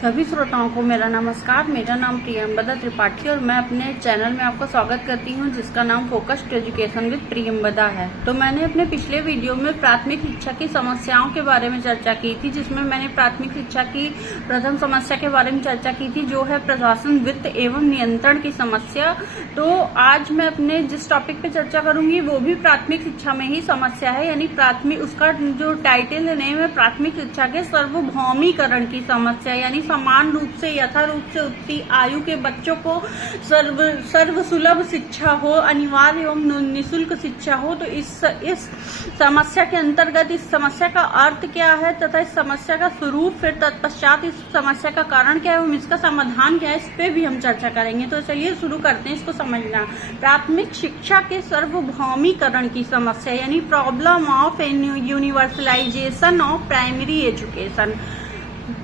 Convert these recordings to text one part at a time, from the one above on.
सभी श्रोताओं को मेरा नमस्कार। मेरा नाम प्रियंवदा त्रिपाठी और मैं अपने चैनल में आपका स्वागत करती हूं, जिसका नाम फोकस्ड एजुकेशन विद प्रियंवदा है। तो मैंने अपने पिछले वीडियो में प्राथमिक शिक्षा की समस्याओं के बारे में चर्चा की थी, जिसमें मैंने प्राथमिक शिक्षा की प्रथम समस्या के बारे में चर्चा की थी, जो है प्रशासन, वित्त एवं नियंत्रण की समस्या। तो आज मैं अपने जिस टॉपिक पे चर्चा करूंगी वो भी प्राथमिक शिक्षा में ही समस्या है, यानी प्राथमिक, उसका जो टाइटल नेम है प्राथमिक शिक्षा के सार्वभौमिकरण की समस्या, यानी समान रूप से यथा रूप से उतनी आयु के बच्चों को सर्व सुलभ शिक्षा हो, अनिवार्य एवं निःशुल्क शिक्षा हो। तो इस समस्या के अंतर्गत इस समस्या का अर्थ क्या है तथा इस समस्या का स्वरूप, फिर तत्पश्चात इस समस्या का कारण क्या है एवं इसका समाधान क्या है, इस पे भी हम चर्चा करेंगे। तो चलिए शुरू करते हैं इसको समझना। प्राथमिक शिक्षा के सार्वभौमिकरण की समस्या, यानी problem of universalization of primary education.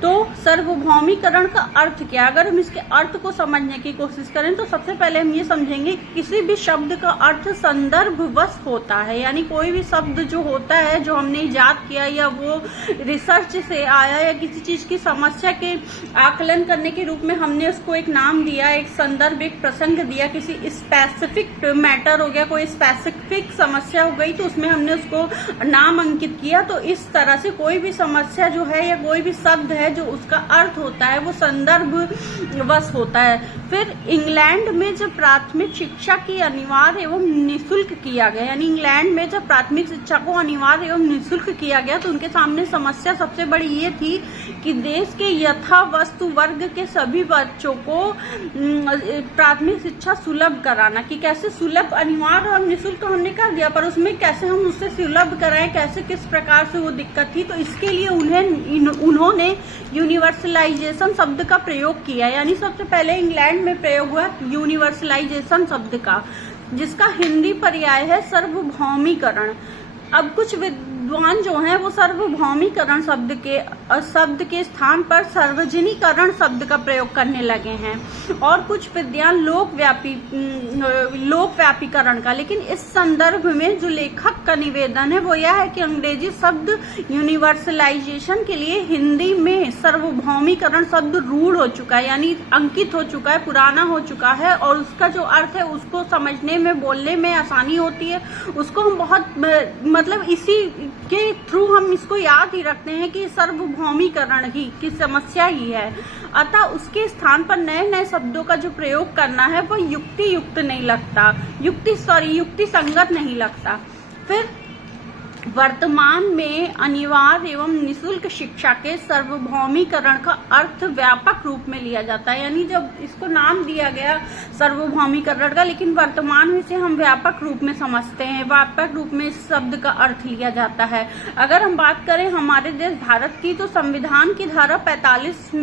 तो सार्वभौमिकरण का अर्थ क्या? अगर हम इसके अर्थ को समझने की कोशिश करें तो सबसे पहले हम ये समझेंगे कि किसी भी शब्द का अर्थ संदर्भवश होता है, यानी कोई भी शब्द जो होता है, जो हमने इजाद किया या वो रिसर्च से आया या किसी चीज की समस्या के आकलन करने के रूप में हमने उसको एक नाम दिया, एक संदर्भ, एक प्रसंग दिया, किसी स्पेसिफिक मैटर हो गया, कोई स्पेसिफिक समस्या हो गई तो उसमें हमने उसको नाम अंकित किया। तो इस तरह से कोई भी समस्या जो है या कोई भी शब्द है जो उसका अर्थ होता है वो संदर्भ वश होता है। फिर इंग्लैंड में जब प्राथमिक शिक्षा की अनिवार्य एवं निःशुल्क किया गया, यानी इंग्लैंड में जब प्राथमिक शिक्षा को अनिवार्य एवं निःशुल्क किया गया तो उनके सामने समस्या सबसे बड़ी ये थी कि देश के यथा वस्तु वर्ग के सभी बच्चों को प्राथमिक शिक्षा सुलभ कराना। कि कैसे सुलभ, अनिवार्य और निःशुल्क तो हमने कर दिया, पर उसमें कैसे हम उससे सुलभ कराएं, कैसे किस प्रकार से वो दिक्कत थी। तो इसके लिए उन्होंने यूनिवर्सलाइजेशन शब्द का प्रयोग किया, यानी सबसे पहले इंग्लैंड में प्रयोग हुआ यूनिवर्सलाइजेशन शब्द का, जिसका हिंदी पर्याय है सार्वभौमिकरण। अब कुछ विद्वान जो हैं वो सार्वभौमिकरण शब्द के स्थान पर सार्वजनिकरण शब्द का प्रयोग करने लगे हैं, और कुछ विद्वान लोकव्यापीकरण का। लेकिन इस संदर्भ में जो लेखक का निवेदन है वो यह है कि अंग्रेजी शब्द यूनिवर्सलाइजेशन के लिए हिंदी में सार्वभौमिकरण शब्द रूढ़ हो चुका है, यानी अंकित हो चुका है, पुराना हो चुका है, और उसका जो अर्थ है उसको समझने में, बोलने में आसानी होती है। उसको हम बहुत इसी के थ्रू हम इसको याद ही रखते हैं कि सार्वभौमिकरण ही की समस्या ही है। अतः उसके स्थान पर नए नए शब्दों का जो प्रयोग करना है वो युक्ति नहीं लगता, युक्ति संगत नहीं लगता। फिर वर्तमान में अनिवार्य एवं निःशुल्क शिक्षा के सार्वभौमिकरण का अर्थ व्यापक रूप में लिया जाता है, यानी जब इसको नाम दिया गया सार्वभौमिकरण का, लेकिन वर्तमान में से हम व्यापक रूप में समझते हैं, व्यापक रूप में इस शब्द का अर्थ लिया जाता है। अगर हम बात करें हमारे देश भारत की, तो संविधान की धारा 45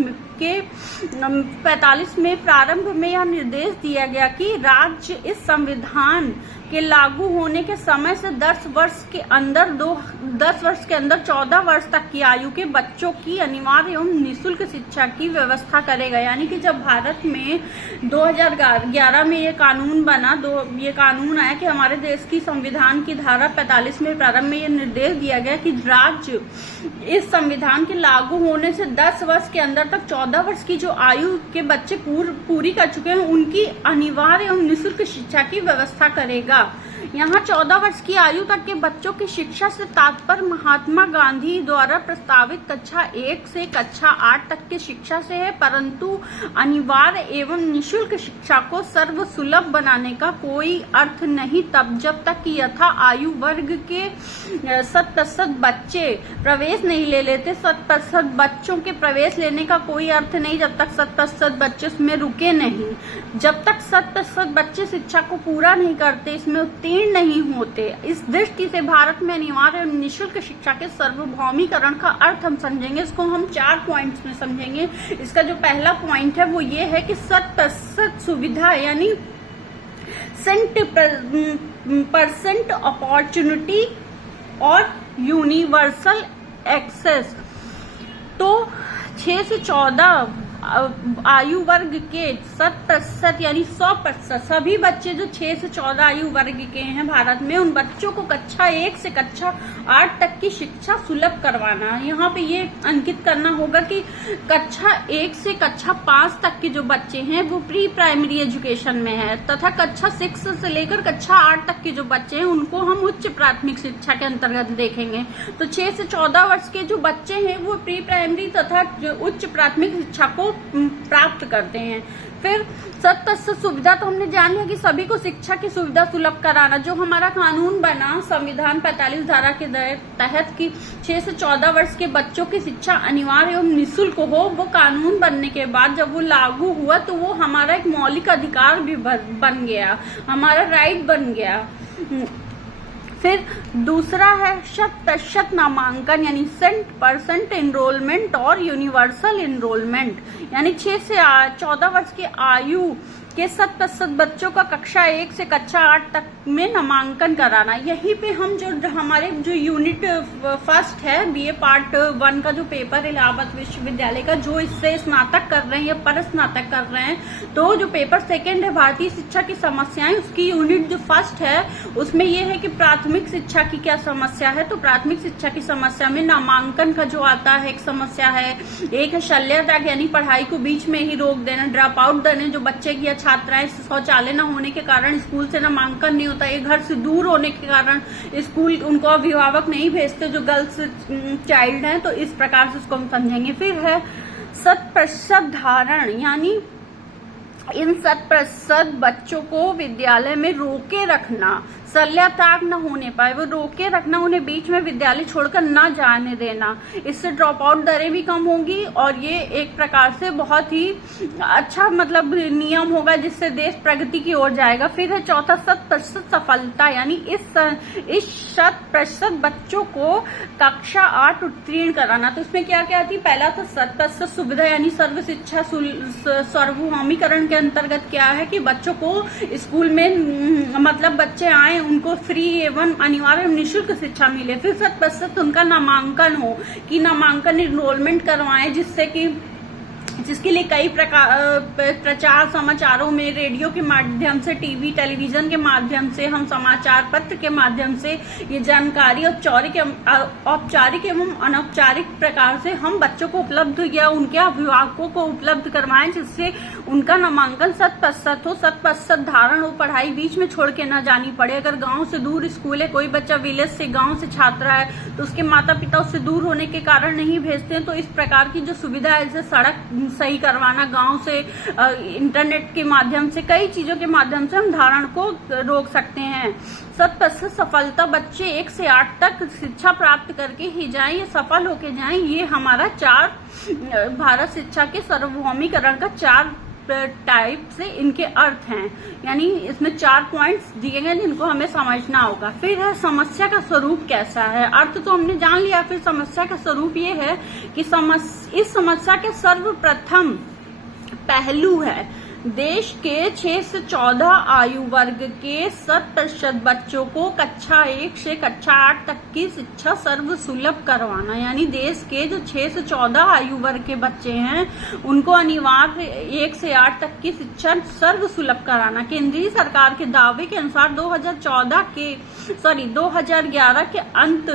में प्रारंभ में यह निर्देश दिया गया कि राज्य इस संविधान के लागू होने के समय से 10 वर्ष के अंदर 14 वर्ष तक की आयु के बच्चों की अनिवार्य एवं निःशुल्क शिक्षा की व्यवस्था करेगा। यानी कि जब भारत में 2011 में ये कानून बना, ये कानून आया कि हमारे देश की संविधान की धारा 45 में प्रारंभ में ये निर्देश दिया गया कि राज्य इस संविधान के लागू होने से 10 वर्ष के अंदर तक 14 वर्ष की जो आयु के बच्चे पूरी कर चुके हैं उनकी अनिवार्य एवं निःशुल्क शिक्षा की व्यवस्था करेगा। यहाँ 14 वर्ष की आयु तक के बच्चों की शिक्षा से तात्पर्य महात्मा गांधी द्वारा प्रस्तावित कक्षा 1 से कक्षा 8 तक की शिक्षा से है, परंतु अनिवार्य एवं निःशुल्क शिक्षा को सर्वसुलभ बनाने का कोई अर्थ नहीं तब जब तक कि यथा आयु वर्ग के 100% बच्चे प्रवेश नहीं ले लेते। 100% बच्चों के प्रवेश लेने का कोई अर्थ नहीं जब तक 100% बच्चे उसमें रुके नहीं, जब तक 100% बच्चे शिक्षा को पूरा नहीं करते, इसमें उत्तीर्ण नहीं होते। इस दृष्टि से भारत में अनिवार्य और निःशुल्क शिक्षा के सार्वभौमिकरण का अर्थ हम समझेंगे। इसको हम 4 पॉइंट्स में समझेंगे। इसका जो पहला पॉइंट है वो ये है कि 100% सुविधा, यानी 100% अपॉर्चुनिटी और यूनिवर्सल एक्सेस। तो 6 से 14 आयु वर्ग के 100% यानी 100% सभी बच्चे जो 6 से 14 आयु वर्ग के हैं भारत में, उन बच्चों को कक्षा 1 से कक्षा 8 तक की शिक्षा सुलभ करवाना। यहाँ पे ये अंकित करना होगा कि कक्षा 1 से कक्षा 5 तक के जो बच्चे हैं वो प्री प्राइमरी एजुकेशन में है, तथा कक्षा 6 से लेकर कक्षा 8 तक के जो बच्चे हैं उनको हम उच्च प्राथमिक शिक्षा के अंतर्गत देखेंगे। तो 6 से 14 वर्ष के जो बच्चे हैं वो प्री प्राइमरी तथा उच्च प्राथमिक शिक्षा को प्राप्त करते हैं। फिर 100% सुविधा तो हमने जान लिया कि सभी को शिक्षा की सुविधा सुलभ कराना। जो हमारा कानून बना संविधान 45 धारा के तहत कि 6 से 14 वर्ष के बच्चों की शिक्षा अनिवार्य एवं निःशुल्क हो, वो कानून बनने के बाद जब वो लागू हुआ तो वो हमारा एक मौलिक अधिकार भी बन गया, हमारा राइट बन गया। फिर दूसरा है 100% नामांकन यानी 100% एनरोलमेंट और यूनिवर्सल एनरोलमेंट, यानी 6 से 14 वर्ष की आयु के 100% बच्चों का कक्षा 1 से कक्षा 8 तक में नामांकन कराना। यहीं पे हम जो हमारे जो यूनिट फर्स्ट है बीए पार्ट 1 का जो पेपर इलाहाबाद विश्वविद्यालय का, जो इससे स्नातक कर रहे हैं या पर स्नातक कर रहे हैं, तो जो पेपर सेकंड है भारतीय शिक्षा की समस्याएं, उसकी यूनिट जो फर्स्ट है उसमें ये है कि प्राथमिक शिक्षा की क्या समस्या है। तो प्राथमिक शिक्षा की समस्या में नामांकन का जो आता है एक समस्या है, एक है शल्य त्याग यानी पढ़ाई को बीच में ही रोक देना, ड्रॉप आउट देने, जो बच्चे की छात्राएं शौचालय न होने के कारण स्कूल से नामांकन नहीं होता, ये घर से दूर होने के कारण स्कूल उनको अभिभावक नहीं भेजते जो गर्ल्स चाइल्ड हैं, तो इस प्रकार से उसको हम समझेंगे। फिर है 100% धारण, यानी इन 100% बच्चों को विद्यालय में रोके रखना, शल्य त्याग न होने पाए वो रोके रखना, उन्हें बीच में विद्यालय छोड़कर न जाने देना। इससे ड्रॉप आउट दरें भी कम होंगी और ये एक प्रकार से बहुत ही अच्छा मतलब नियम होगा जिससे देश प्रगति की ओर जाएगा। फिर है चौथा 100% सफलता, यानी इस 100% बच्चों को कक्षा 8 उत्तीर्ण कराना। तो इसमें क्या क्या थी, पहला था 100% सुविधा यानी सर्व शिक्षा सार्वभौमिकरण के अंतर्गत क्या है कि बच्चों को स्कूल में मतलब बच्चे आए उनको फ्री एवं अनिवार्य निःशुल्क शिक्षा मिले। फिर 100% उनका नामांकन हो कि नामांकन एनरोलमेंट करवाएं, जिसके लिए कई प्रचार समाचारों में, रेडियो के माध्यम से, टीवी टेलीविजन के माध्यम से, हम समाचार पत्र के माध्यम से ये जानकारी औपचारिक एवं अनौपचारिक प्रकार से हम बच्चों को उपलब्ध या उनके अभिभावकों को उपलब्ध करवाएं, जिससे उनका नामांकन 100% हो, 100% धारण हो, पढ़ाई बीच में छोड़ के न जानी पड़े। अगर गांव से दूर स्कूल है, कोई बच्चा विलेज से गांव से छात्र है तो उसके माता पिता उससे दूर होने के कारण नहीं भेजते हैं, तो इस प्रकार की जो सुविधा है, जैसे सड़क सही करवाना, गांव से इंटरनेट के माध्यम से, कई चीजों के माध्यम से हम धारण को रोक सकते हैं। 100% सफलता, बच्चे 1 से 8 तक शिक्षा प्राप्त करके ही जाएं, ये सफल होके जाएं, ये हमारा 4 भारत शिक्षा के सार्वभौमिकरण का 4 टाइप से इनके अर्थ हैं, यानी इसमें 4 पॉइंट्स दिए गए जिनको हमें समझना होगा। फिर है समस्या का स्वरूप कैसा है, अर्थ तो हमने जान लिया, फिर समस्या का स्वरूप ये है कि इस समस्या के सर्वप्रथम पहलू है देश के 6 से 14 आयु वर्ग के 100% बच्चों को कक्षा 1 से कक्षा 8 तक की शिक्षा सर्व सुलभ करवाना, यानी देश के जो 6 से 14 आयु वर्ग के बच्चे हैं उनको अनिवार्य 1 से 8 तक की शिक्षा सर्व सुलभ कराना। केंद्रीय सरकार के दावे के अनुसार 2011 के अंत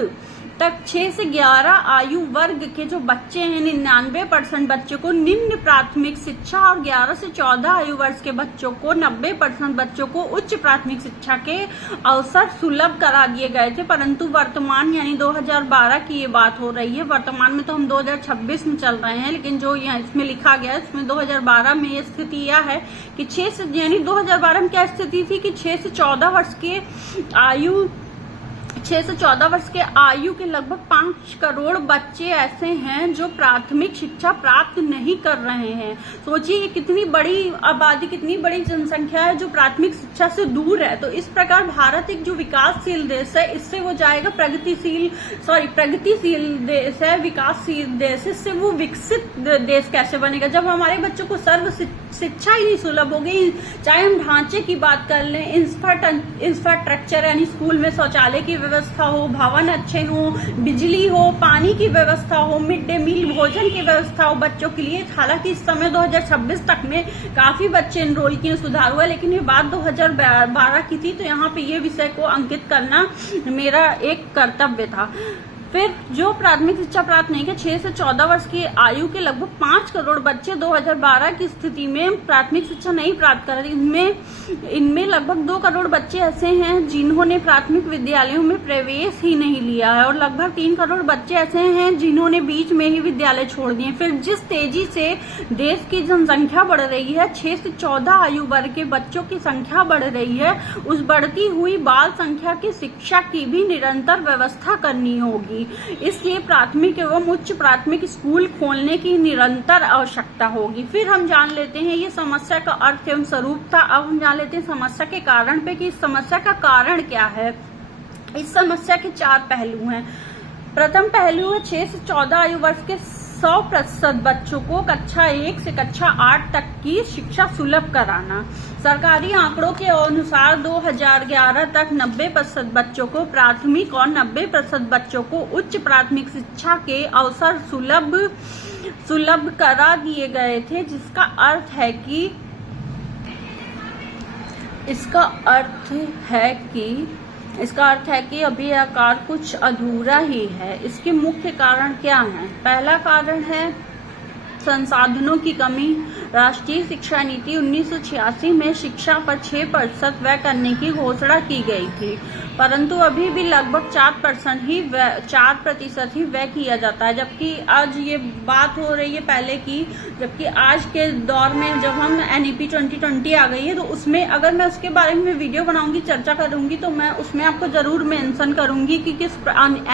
तक 6 से 11 आयु वर्ग के जो बच्चे हैं 99% बच्चों को निम्न प्राथमिक शिक्षा और 11 से 14 आयु वर्ष के बच्चों को 90% बच्चों को उच्च प्राथमिक शिक्षा के अवसर सुलभ करा दिए गए थे। परंतु वर्तमान यानी 2012 की ये बात हो रही है, वर्तमान में तो हम 2026 में चल रहे हैं, लेकिन जो यहाँ इसमें लिखा गया है इसमें 2012 में ये स्थिति यह है कि 2012 में क्या स्थिति थी कि 6 से 14 वर्ष के आयु 6 से 14 वर्ष के आयु के लगभग 5 करोड़ बच्चे ऐसे हैं जो प्राथमिक शिक्षा प्राप्त नहीं कर रहे हैं। सोचिए ये कितनी बड़ी आबादी, कितनी बड़ी जनसंख्या है जो प्राथमिक शिक्षा से दूर है। तो इस प्रकार भारत एक जो विकासशील देश है, इससे वो जाएगा प्रगतिशील देश है, विकासशील देश, इससे वो विकसित देश कैसे बनेगा जब हमारे बच्चों को सर्व शिक्षा ही सुलभ होगी। चाहे हम ढांचे की बात कर लें, इंफ्रास्ट्रक्चर यानी स्कूल में शौचालय की व्यवस्था हो, भवन अच्छे हो, बिजली हो, पानी की व्यवस्था हो, मिड डे मील भोजन की व्यवस्था हो बच्चों के लिए। हालांकि इस समय 2026 तक में काफी बच्चे एनरोल किए, सुधार हुआ, लेकिन ये बात 2012 की थी, तो यहाँ पे ये विषय को अंकित करना मेरा एक कर्तव्य था। फिर जो प्राथमिक शिक्षा प्राप्त नहीं किया, 6 से 14 वर्ष की आयु के लगभग 5 करोड़ बच्चे 2012 की स्थिति में प्राथमिक शिक्षा नहीं प्राप्त कर रहे। इनमें लगभग 2 करोड़ बच्चे ऐसे हैं जिन्होंने प्राथमिक विद्यालयों में प्रवेश ही नहीं लिया है, और लगभग 3 करोड़ बच्चे ऐसे हैं जिन्होंने बीच में ही विद्यालय छोड़ दिए। फिर जिस तेजी से देश की जनसंख्या बढ़ रही है, 6 से 14 आयु वर्ग के बच्चों की संख्या बढ़ रही है, उस बढ़ती हुई बाल संख्या की शिक्षा की भी निरंतर व्यवस्था करनी होगी। इसलिए प्राथमिक एवं उच्च प्राथमिक स्कूल खोलने की निरंतर आवश्यकता होगी। फिर हम जान लेते हैं ये समस्या का अर्थ एवं स्वरूप था। अब हम जान लेते हैं समस्या के कारण पे कि इस समस्या का कारण क्या है। इस समस्या के 4 पहलू हैं। प्रथम पहलू है 6 से 14 आयु वर्ष के 100% बच्चों को कक्षा 1 से कक्षा 8 तक की शिक्षा सुलभ कराना। सरकारी आंकड़ों के अनुसार 2011 तक 90% बच्चों को प्राथमिक और 90% बच्चों को उच्च प्राथमिक शिक्षा के अवसर सुलभ करा दिए गए थे, जिसका अर्थ है कि अभी आकार कुछ अधूरा ही है। इसके मुख्य कारण क्या हैं? पहला कारण है संसाधनों की कमी। राष्ट्रीय शिक्षा नीति 1986 में शिक्षा पर 6% व्यय करने की घोषणा की गई थी, परंतु अभी भी लगभग 4% ही व्यय किया जाता है। जबकि आज ये बात हो रही है पहले की, जबकि आज के दौर में जब हम NEP 2020 आ गई है, तो उसमें अगर मैं उसके बारे में वीडियो बनाऊंगी, चर्चा करूंगी, तो मैं उसमें आपको जरूर मेंशन करूंगी कि किस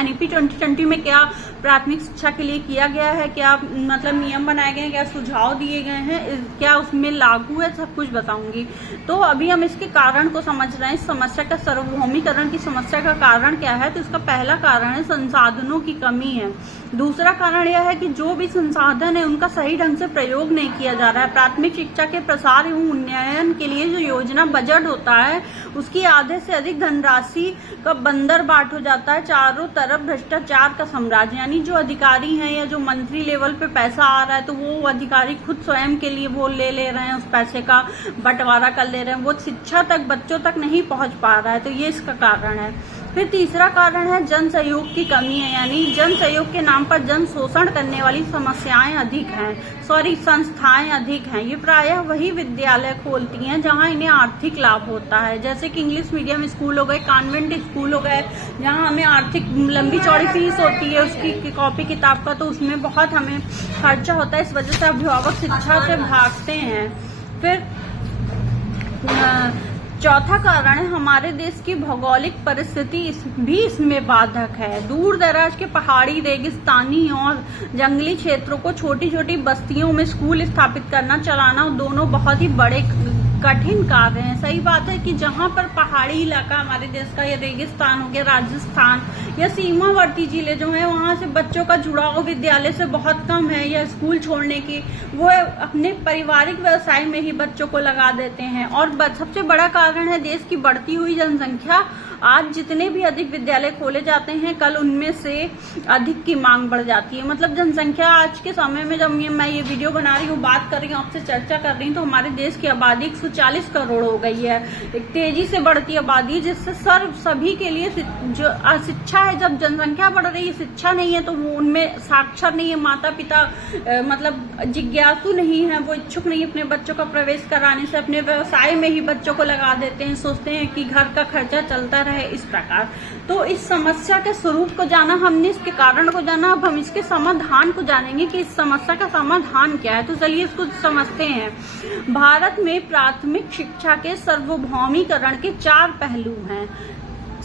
NEP 2020 में क्या प्राथमिक शिक्षा के लिए किया गया है, क्या मतलब नियम बनाए गए हैं, क्या सुझाव दिए गए हैं, क्या उसमें लागू है, सब कुछ बताऊंगी। तो अभी हम इसके कारण को समझ रहे हैं। इस समस्या का सार्वभौमिकरण की समस्या का कारण क्या है? तो इसका पहला कारण है संसाधनों की कमी है। दूसरा कारण यह है कि जो भी संसाधन है उनका सही ढंग से प्रयोग नहीं किया जा रहा है। प्राथमिक शिक्षा के प्रसार एवं उन्नयन के लिए जो योजना बजट होता है, उसकी आधे से अधिक धनराशि का बंदरबाट हो जाता है। चारों तरफ भ्रष्टाचार का साम्राज्य, यानी जो अधिकारी हैं या जो मंत्री लेवल पे पैसा आ रहा है, तो वो अधिकारी खुद स्वयं के लिए वो ले रहे हैं, उस पैसे का बंटवारा कर ले रहे हैं, वो शिक्षा तक बच्चों तक नहीं पहुंच पा रहा है। तो ये इसका कारण है। फिर तीसरा कारण है जन सहयोग की कमी है, यानी जन सहयोग के नाम पर जन शोषण करने वाली संस्थाएं अधिक हैं। ये प्रायः वही विद्यालय खोलती हैं जहां इन्हें आर्थिक लाभ होता है, जैसे कि इंग्लिश मीडियम स्कूल हो गए, कॉन्वेंट स्कूल हो गए, जहां हमें आर्थिक लंबी चौड़ी फीस होती है उसकी कॉपी किताब का, तो उसमें बहुत हमें खर्चा होता है। इस वजह से अभिभावक शिक्षा से भागते हैं। फिर चौथा कारण है हमारे देश की भौगोलिक परिस्थिति भी इसमें बाधक है। दूर दराज के पहाड़ी, रेगिस्तानी और जंगली क्षेत्रों को छोटी छोटी बस्तियों में स्कूल स्थापित करना, चलाना, दोनों बहुत ही बड़े कठिन कार्य हैं। सही बात है कि जहां पर पहाड़ी इलाका हमारे देश का, या रेगिस्तान हो गया, राजस्थान या सीमावर्ती जिले जो है, वहां से बच्चों का जुड़ाव विद्यालय से बहुत कम है, या स्कूल छोड़ने की वो अपने पारिवारिक व्यवसाय में ही बच्चों को लगा देते हैं। और सबसे बड़ा कारण है देश की बढ़ती हुई जनसंख्या। आज जितने भी अधिक विद्यालय खोले जाते हैं, कल उनमें से अधिक की मांग बढ़ जाती है। मतलब जनसंख्या आज के समय में, जब मैं ये वीडियो बना रही हूँ, बात कर रही हूँ, आपसे चर्चा कर रही हूँ, तो हमारे देश की आबादी 140 करोड़ हो गई है। एक तेजी से बढ़ती आबादी, जिससे सभी के लिए जो शिक्षा है, जब जनसंख्या बढ़ रही है, शिक्षा नहीं है, तो वो उनमें साक्षर नहीं है, माता पिता मतलब जिज्ञासु नहीं है, वो इच्छुक नहीं अपने बच्चों का प्रवेश कराने से, अपने व्यवसाय में ही बच्चों को लगा देते हैं, सोचते हैं कि घर का खर्चा चलता रहे। इस प्रकार तो इस समस्या के स्वरूप को जाना हमने, इसके कारण को जाना, अब हम इसके समाधान को जानेंगे कि इस समस्या का समाधान क्या है। तो चलिए इसको समझते हैं। भारत में प्राथमिक शिक्षा के सार्वभौमिकरण के 4 पहलू हैं।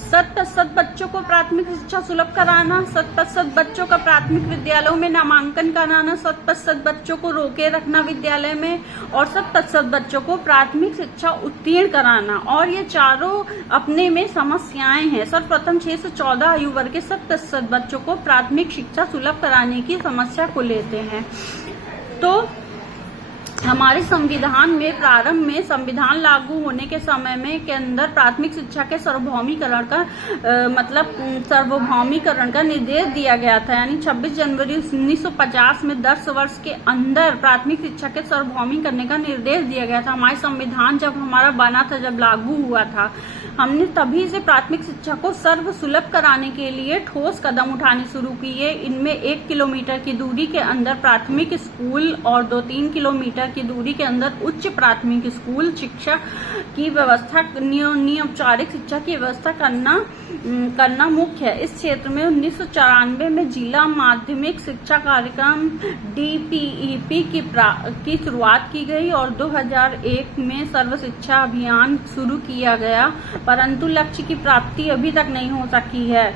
100% बच्चों को प्राथमिक शिक्षा सुलभ कराना, 100% बच्चों का प्राथमिक विद्यालयों में नामांकन कराना, 100% बच्चों को रोके रखना विद्यालय में, और 100% बच्चों को प्राथमिक शिक्षा उत्तीर्ण कराना। और ये चारों अपने में समस्याएं हैं। सर्वप्रथम 6 से 14 आयु वर्ग के 100% बच्चों को प्राथमिक शिक्षा सुलभ कराने की समस्या को लेते हैं। तो हमारे संविधान में प्रारंभ में संविधान लागू होने के समय में के अंदर प्राथमिक शिक्षा के सार्वभौमिकरण का सार्वभौमिकरण का निर्देश दिया गया था। यानी 26 जनवरी 1950 में 10 वर्ष के अंदर प्राथमिक शिक्षा के सार्वभौमिक करने का निर्देश दिया गया था। हमारे संविधान जब हमारा बना था, जब लागू हुआ था, हमने तभी से प्राथमिक शिक्षा को सर्वसुलभ कराने के लिए ठोस कदम उठाने शुरू किए। इनमें 1 किलोमीटर की दूरी के अंदर प्राथमिक स्कूल और 2-3 किलोमीटर की दूरी के अंदर उच्च प्राथमिक स्कूल शिक्षा की व्यवस्था, औपचारिक शिक्षा की व्यवस्था करना मुख्य है। इस क्षेत्र में 1994 में जिला माध्यमिक शिक्षा कार्यक्रम DPEP की शुरुआत की गई और 2001 में सर्व शिक्षा अभियान शुरू किया गया, परंतु लक्ष्य की प्राप्ति अभी तक नहीं हो सकी है।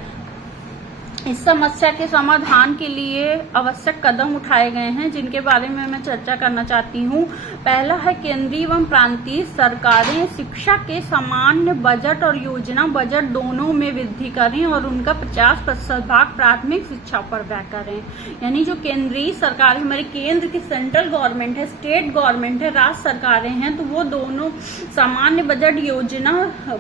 इस समस्या के समाधान के लिए आवश्यक कदम उठाए गए हैं, जिनके बारे में मैं चर्चा करना चाहती हूँ। पहला है, केंद्रीय एवं प्रांतीय सरकारें शिक्षा के सामान्य बजट और योजना बजट दोनों में वृद्धि करें और उनका 50% भाग प्राथमिक शिक्षा पर व्यय करें। यानी जो केंद्रीय सरकार है, हमारे केंद्र की सेंट्रल गवर्नमेंट है, स्टेट गवर्नमेंट है, राज्य सरकारें हैं, तो वो दोनों सामान्य बजट योजना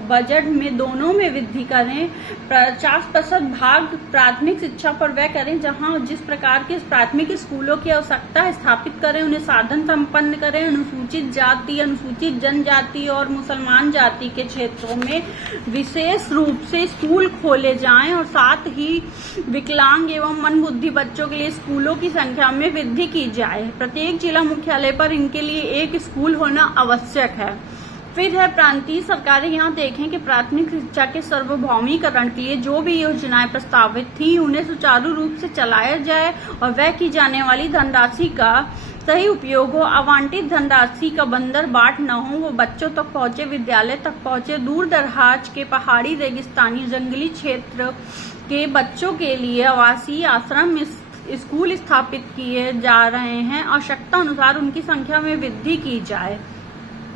बजट में दोनों में वृद्धि करें। 50% भाग प्राथमिक शिक्षा पर व्यय करें। जहां जिस प्रकार के प्राथमिक स्कूलों की आवश्यकता स्थापित करें, उन्हें साधन संपन्न करें। अनुसूचित जाति, अनुसूचित जनजाति और मुसलमान जाति के क्षेत्रों में विशेष रूप से स्कूल खोले जाएं और साथ ही विकलांग एवं मंदबुद्धि बच्चों के लिए स्कूलों की संख्या में वृद्धि की जाए। प्रत्येक जिला मुख्यालय पर इनके लिए एक स्कूल होना आवश्यक है। फिर है, प्रांतीय सरकारें यहाँ देखें कि प्राथमिक शिक्षा के सार्वभौमिकरण के लिए जो भी योजनाएं प्रस्तावित थी, उन्हें सुचारू रूप से चलाया जाए और व्यय की जाने वाली धनराशि का सही उपयोग हो। आवंटित धनराशि का बंदर बाट न हो, वो बच्चों तक पहुंचे, विद्यालय तक पहुंचे। दूर दराज के पहाड़ी, रेगिस्तानी, जंगली क्षेत्र के बच्चों के लिए आवासीय आश्रम स्कूल स्थापित किए जा रहे हैं। आवश्यकता अनुसार उनकी संख्या में वृद्धि की जाए।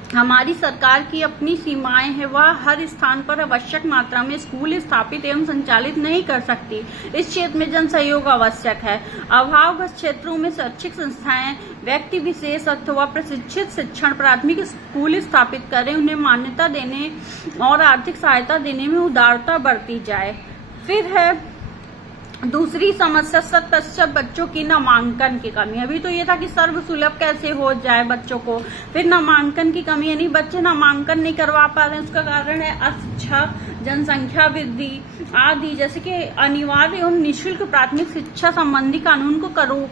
हमारी सरकार की अपनी सीमाएं हैं, वह हर स्थान पर आवश्यक मात्रा में स्कूल स्थापित एवं संचालित नहीं कर सकती। इस क्षेत्र में जन सहयोग आवश्यक है। अभावग्रस्त क्षेत्रों में शैक्षिक संस्थाएं व्यक्ति विशेष अथवा प्रशिक्षित शिक्षण प्राथमिक स्कूल स्थापित करें। उन्हें मान्यता देने और आर्थिक सहायता देने में उदारता बरती जाए। फिर है दूसरी समस्या, 100% बच्चों की नामांकन की कमी। अभी तो ये था कि सर्वसुलभ कैसे हो जाए बच्चों को, फिर नामांकन की कमी, यानी बच्चे नामांकन नहीं करवा पा रहे हैं। उसका कारण है अशिक्षा, जनसंख्या वृद्धि आदि। जैसे कि अनिवार्य एवं निःशुल्क प्राथमिक शिक्षा संबंधी कानून को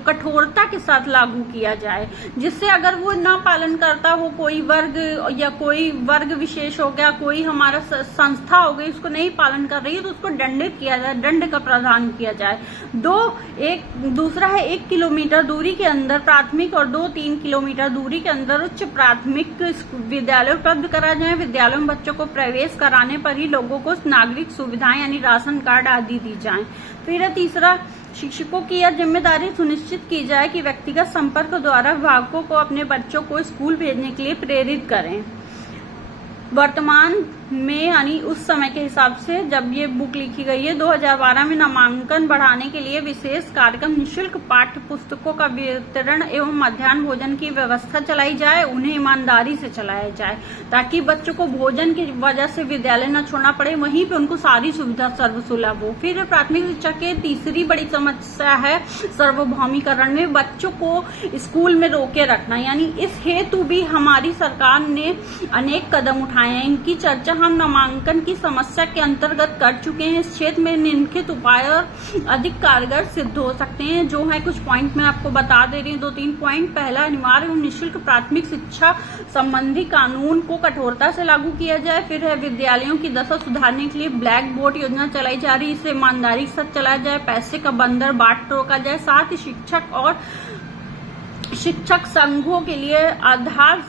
कठोरता के साथ लागू किया जाए, जिससे अगर वो ना पालन करता हो, कोई वर्ग या कोई वर्ग विशेष हो गया, कोई हमारा संस्था हो गई, उसको नहीं पालन कर रही है, तो उसको दंडित किया जाए, दंड का प्रावधान किया जाए। दूसरा है, 1 किलोमीटर दूरी के अंदर प्राथमिक और 2-3 किलोमीटर दूरी के अंदर उच्च प्राथमिक विद्यालय उपलब्ध करा जाए। विद्यालयों में बच्चों को प्रवेश कराने पर ही लोगों को नागरिक सुविधाएं यानी राशन कार्ड आदि दी जाएं। फिर है तीसरा, शिक्षकों की यह जिम्मेदारी सुनिश्चित की जाए कि व्यक्तिगत संपर्क द्वारा अभिभावकों को अपने बच्चों को स्कूल भेजने के लिए प्रेरित करें। वर्तमान में यानी उस समय के हिसाब से जब ये बुक लिखी गई है, 2012 में नामांकन बढ़ाने के लिए विशेष कार्यक्रम निःशुल्क पाठ्य पुस्तकों का वितरण एवं मध्याह्न भोजन की व्यवस्था चलाई जाए। उन्हें ईमानदारी से चलाया जाए ताकि बच्चों को भोजन की वजह से विद्यालय न छोड़ना पड़े, वहीं पे उनको सारी सुविधा सर्वसुलभ हो। फिर प्राथमिक शिक्षा के तीसरी बड़ी समस्या है सार्वभौमिकरण में बच्चों को स्कूल में रोके रखना। यानी इस हेतु भी हमारी सरकार ने अनेक कदम उठाए हैं। इनकी चर्चा हम नामांकन की समस्या के अंतर्गत कर चुके हैं। इस क्षेत्र में निम्नलिखित उपाय और अधिक कारगर सिद्ध हो सकते हैं, जो है कुछ पॉइंट मैं आपको बता दे रही हूँ, 2-3 पॉइंट। पहला, अनिवार्य एवं निःशुल्क प्राथमिक शिक्षा संबंधी कानून को कठोरता से लागू किया जाए। फिर है, विद्यालयों की दशा सुधारने के लिए ब्लैक बोर्ड योजना चलाई जा रही है, इसे ईमानदारी के साथ चलाया जाए। पैसे का बंदर बाट रोका जाए। साथ ही शिक्षक और शिक्षक संघों के लिए आचार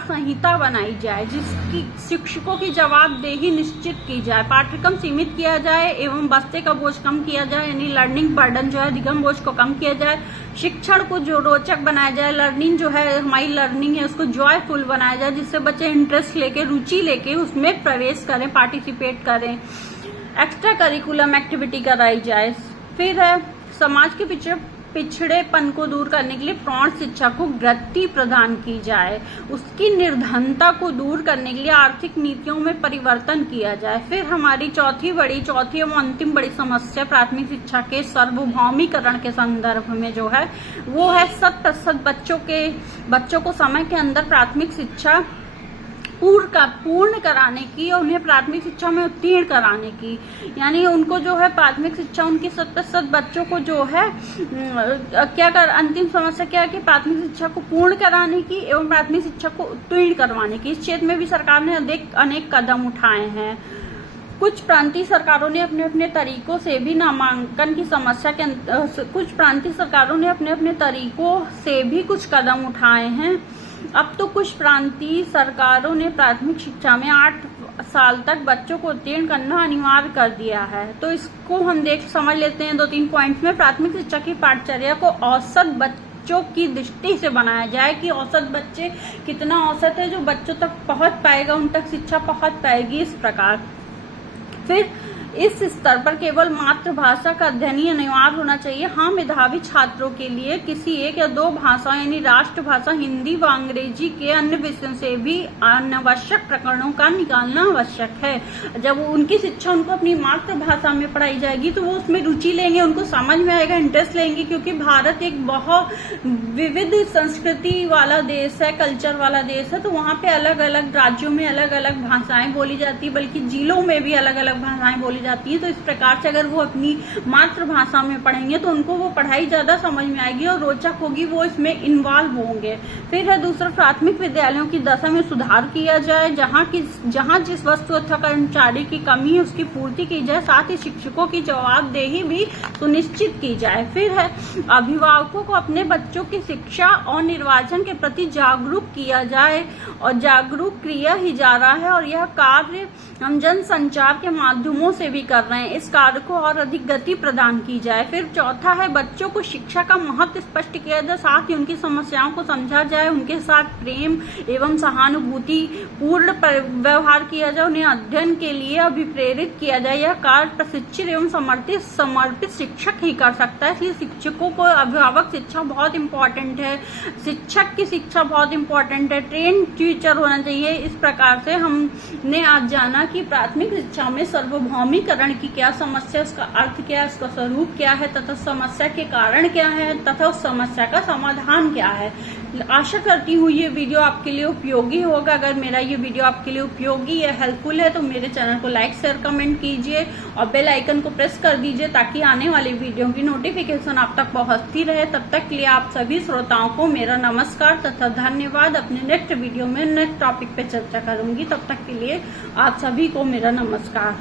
संहिता बनाई जाए, जिसकी शिक्षकों की जवाबदेही निश्चित की जाए। पाठ्यक्रम सीमित किया जाए एवं बस्ते का बोझ कम किया जाए, यानी लर्निंग बर्डन जो है, अधिगम बोझ को कम किया जाए। शिक्षण को जो रोचक बनाया जाए, लर्निंग जो है हमारी लर्निंग है उसको जॉयफुल बनाया जाए, जिससे बच्चे इंटरेस्ट लेके, रुचि लेके उसमें प्रवेश करें, पार्टिसिपेट करें। एक्स्ट्रा करिकुलम एक्टिविटी कराई जाए। फिर है, समाज के पिछड़ेपन को दूर करने के लिए प्रौढ़ शिक्षा को गति प्रदान की जाए, उसकी निर्धनता को दूर करने के लिए आर्थिक नीतियों में परिवर्तन किया जाए। फिर हमारी चौथी एवं अंतिम बड़ी समस्या प्राथमिक शिक्षा के सार्वभौमिकरण के संदर्भ में जो है वो है 100% बच्चों को समय के अंदर प्राथमिक शिक्षा पूर्ण कराने की और उन्हें प्राथमिक शिक्षा में उत्तीर्ण कराने की, यानी उनको जो है प्राथमिक शिक्षा उनकी 100% बच्चों को जो है अंतिम समस्या क्या है कि प्राथमिक शिक्षा को पूर्ण कराने की एवं प्राथमिक शिक्षा को उत्तीर्ण करवाने की। इस क्षेत्र में भी सरकार ने अनेक कदम उठाए हैं। कुछ प्रांतीय सरकारों ने अपने अपने तरीकों से भी नामांकन की समस्या के कुछ प्रांतीय सरकारों ने अपने अपने तरीकों से भी कुछ कदम उठाए हैं। अब तो कुछ प्रांतीय सरकारों ने प्राथमिक शिक्षा में 8 साल तक बच्चों को उत्तीर्ण करना अनिवार्य कर दिया है। तो इसको हम समझ लेते हैं 2-3 पॉइंट्स में। प्राथमिक शिक्षा की पाठचर्या को औसत बच्चों की दृष्टि से बनाया जाए कि औसत बच्चे कितना औसत है जो बच्चों तक पहुंच पाएगा, उन तक शिक्षा पहुंच पाएगी, इस प्रकार। फिर इस स्तर पर केवल मातृभाषा का अध्ययन ही अनिवार्य होना चाहिए। हाँ, मेधावी छात्रों के लिए किसी 1 या 2 भाषा यानी राष्ट्रभाषा हिंदी व अंग्रेजी के अन्य विषयों से भी अनावश्यक प्रकरणों का निकालना आवश्यक है। जब उनकी शिक्षा उनको अपनी मातृभाषा में पढ़ाई जाएगी तो वो उसमें रुचि लेंगे, उनको समझ में आएगा, इंटरेस्ट लेंगे, क्योंकि भारत एक बहुत विविध संस्कृति वाला देश है, कल्चर वाला देश है। तो वहाँ पे अलग अलग राज्यों में अलग अलग भाषाएं बोली जाती है, बल्कि जिलों में भी अलग अलग भाषाएं बोली जाती है। तो इस प्रकार से अगर वो अपनी मातृभाषा में पढ़ेंगे तो उनको वो पढ़ाई ज्यादा समझ में आएगी और रोचक होगी, वो इसमें इन्वॉल्व होंगे। फिर है दूसरा, प्राथमिक विद्यालयों की दशा में सुधार किया जाए, जहां जिस वस्तु अथवा कर्मचारी की कमी है उसकी पूर्ति की जाए, साथ ही शिक्षकों की जवाबदेही भी सुनिश्चित की जाए। फिर है अभिभावकों को अपने बच्चों की शिक्षा और निर्वाचन के प्रति जागरूक किया जाए, और जागरूक किया ही जा रहा है, और यह कार्य हम जन संचार के माध्यमों से भी कर रहे हैं। इस कार्य को और अधिक गति प्रदान की जाए। फिर चौथा है, बच्चों को शिक्षा का महत्व स्पष्ट किया जाए, साथ ही उनकी समस्याओं को समझा जाए, उनके साथ प्रेम एवं सहानुभूति पूर्ण व्यवहार किया जाए, उन्हें अध्ययन के लिए अभिप्रेरित किया जाए। यह कार्य प्रशिक्षित एवं समर्पित शिक्षक ही कर सकता है, इसलिए शिक्षकों को अभिभावक शिक्षा बहुत इम्पोर्टेंट है, शिक्षक की शिक्षा बहुत इम्पोर्टेंट है, ट्रेन टीचर होना चाहिए। इस प्रकार से हमने आज जाना कि प्राथमिक शिक्षा में सार्वभौमिकरण की क्या समस्या, उसका अर्थ क्या है, उसका स्वरूप क्या है, तथा समस्या के कारण क्या है, तथा उस समस्या का समाधान क्या है। आशा करती हूँ ये वीडियो आपके लिए उपयोगी होगा। अगर मेरा ये वीडियो आपके लिए उपयोगी या हेल्पफुल है तो मेरे चैनल को लाइक, शेयर, कमेंट कीजिए और बेल आइकन को प्रेस कर दीजिए ताकि आने वाली वीडियो की नोटिफिकेशन आप तक पहुंचती रहे। तब तक के लिए आप सभी श्रोताओं को मेरा नमस्कार तथा धन्यवाद। अपने नेक्स्ट वीडियो में नेक्स्ट टॉपिक पे चर्चा करूंगी। तब तक के लिए आप सभी को मेरा नमस्कार।